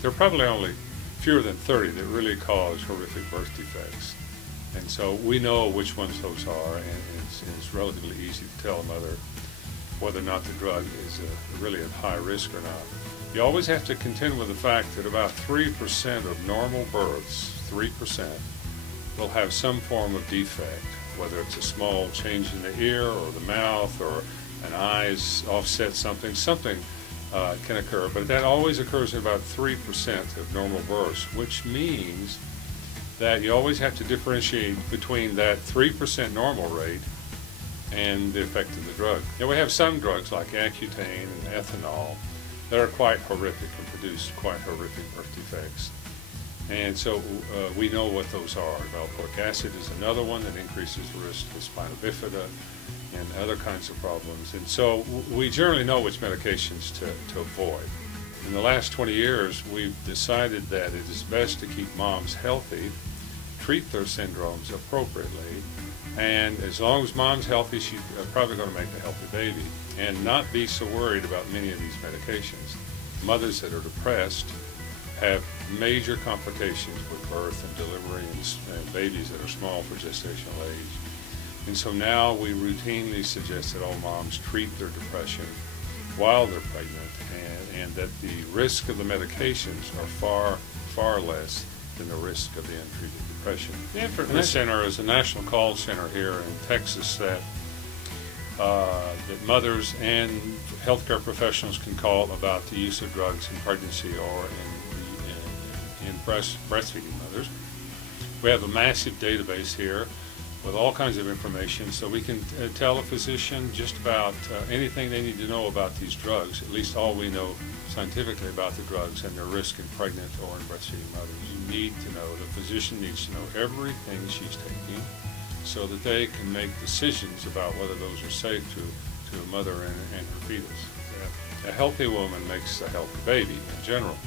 There are probably only fewer than 30 that really cause horrific birth defects. And so we know which ones those are, and it's relatively easy to tell a mother whether or not the drug is really at high risk or not. You always have to contend with the fact that about 3% of normal births, 3%, will have some form of defect, whether it's a small change in the ear or the mouth or an eye is offset something can occur, but that always occurs in about 3% of normal births, which means that you always have to differentiate between that 3% normal rate and the effect of the drug. Now, we have some drugs like Accutane and ethanol that are quite horrific and produce quite horrific birth defects. And so we know what those are. Valproic acid is another one that increases the risk of spina bifida and other kinds of problems. And so we generally know which medications to avoid. In the last 20 years, we've decided that it is best to keep moms healthy, treat their syndromes appropriately, and as long as mom's healthy, she's probably going to make a healthy baby, and not be so worried about many of these medications. Mothers that are depressed have major complications with birth and delivery and babies that are small for gestational age. And so now we routinely suggest that all moms treat their depression while they're pregnant, and that the risk of the medications are far, far less than the risk of the untreated depression. The InfantRisk Center is a national call center here in Texas that mothers and healthcare professionals can call about the use of drugs in pregnancy or in breastfeeding mothers. We have a massive database here with all kinds of information, so we can tell a physician just about anything they need to know about these drugs, at least all we know scientifically about the drugs and their risk in pregnant or in breastfeeding mothers. You need to know, the physician needs to know everything she's taking so that they can make decisions about whether those are safe to a mother and her fetus. A healthy woman makes a healthy baby in general.